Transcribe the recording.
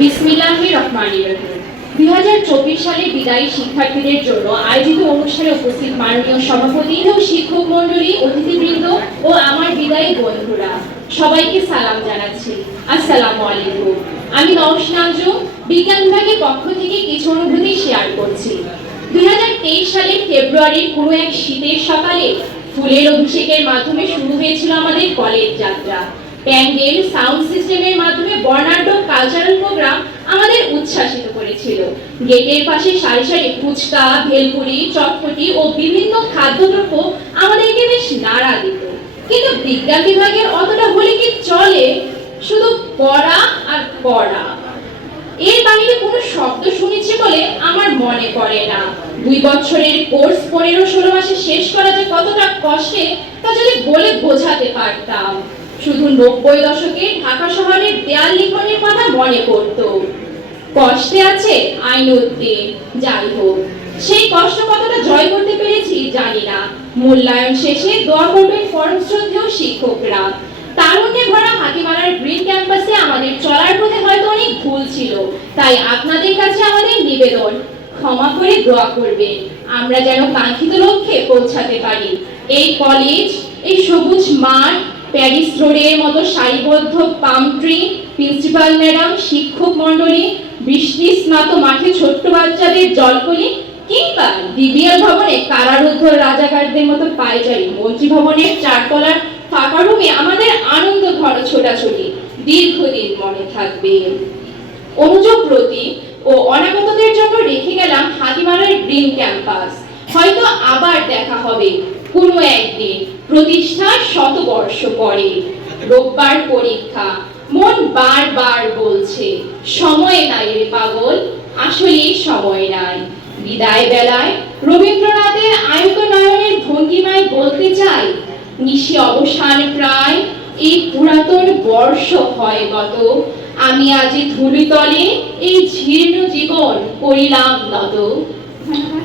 বিসমিল্লাহির রহমানির রহিম। 2024 সালে বিদায়ী শিক্ষার্থীদের জন্য আয়োজিত অনুষ্ঠানে উপস্থিত মাননীয় সভাপতি ও শিক্ষক মণ্ডলী, অতিথিবৃন্দ ও আমার বিদায়ী বন্ধুরা, সবাইকে সালাম জানাচ্ছি। আসসালামু আলাইকুম। আমি নওশীন আঞ্জুম, বিজ্ঞান বিভাগের পক্ষ থেকে কিছু অনুভূতি শেয়ার করছি। 2023 সালের ফেব্রুয়ারির কোনো এক শীতের সকালে ফুলের অভিষেকের মাধ্যমে শুরু হয়েছিল আমাদের কলেজ যাত্রা। প্যান্ডেল, সাউন্ড সিস্টেমের মাধ্যমে বর্ণাঢ্য কালচারাল প্রোগ্রাম আমাদের উচ্ছ্বাসিত করেছিল। গেটের পাশে সারি সারি ফুচকা, ভেলপুরি, চটপটি ও বিভিন্ন খাদ্যদ্রব্য আমাদেরকে বেশ নাড়া দিত। কিন্তু বিজ্ঞান বিভাগের অতটা হলে কি চলে? শুধু পড়া আর পড়া, এর বাইরে কোনো শব্দ শুনেছি বলে আমার মনে পড়ে না। 2 বছরের কোর্স 15-16 মাসে শেষ করা যে কতটা কষ্টে, তা যদি বলে বোঝাতে পারতাম। শুধু 90 দশকে ঢাকা শহরের দেয়াল লিখনের কথা মনে পড়তো। কষ্টে আছে আইনউদ্দিন, যাই হোক, সেই কষ্ট কতটা জয় করতে পেরেছি জানি না। মূল্যায়ন শেষে দোয়া করবেন পরম শ্রদ্ধেয় শিক্ষকরা। তারুণ্যে ভরা হাতিমারার গ্রিন ক্যাম্পাসে আমাদের চলার পথে হয়তো অনেক ভুল ছিল, তাই আপনাদের কাছে আমাদের নিবেদন, ক্ষমা করে দোয়া করবেন, আমরা যেন কাঙ্ক্ষিত লক্ষ্যে পৌঁছাতে পারি। এই কলেজ, এই সবুজ মাঠ, প্যারিস রোডের মতো সারিবদ্ধ পাম ট্রি, প্রিন্সিপাল ম্যাডাম, শিক্ষক মণ্ডলী, বৃষ্টি স্নাত মাঠে ছোট্ট বাচ্চাদের জলকলি, কিংবা ডিবিএল ভবনে কারারুদ্ধ রাজাকারদের মতো পায়চারি মন্ত্রী ভবনের 4 তলার ফাঁকা রুমে আমাদের আনন্দ ঘন ছোটাছুটি দীর্ঘদিন মনে থাকবে। অনুযোগ প্রতি ও অনাগতদের জন্য রেখে গেলাম হাতিমারার গ্রিন ক্যাম্পাস। হয়তো আবার দেখা হবে কোনো একদিন, প্রতিষ্ঠার 100 বর্ষ পরে। রোববার পরীক্ষা, মন বারবার বলছে সময় নাই রে পাগল, আসলে সময় নাই। বিদায় বেলায় রবীন্দ্রনাথের আয়তনয়নের ভঙ্গিমায় বলতে চাই, নিশি অবসান প্রায়, এই পুরাতন বর্ষ হয় গত, আমি আজি ধুলিতলে এই জীর্ণ জীবন করিলাম নত। ধন্যবাদ।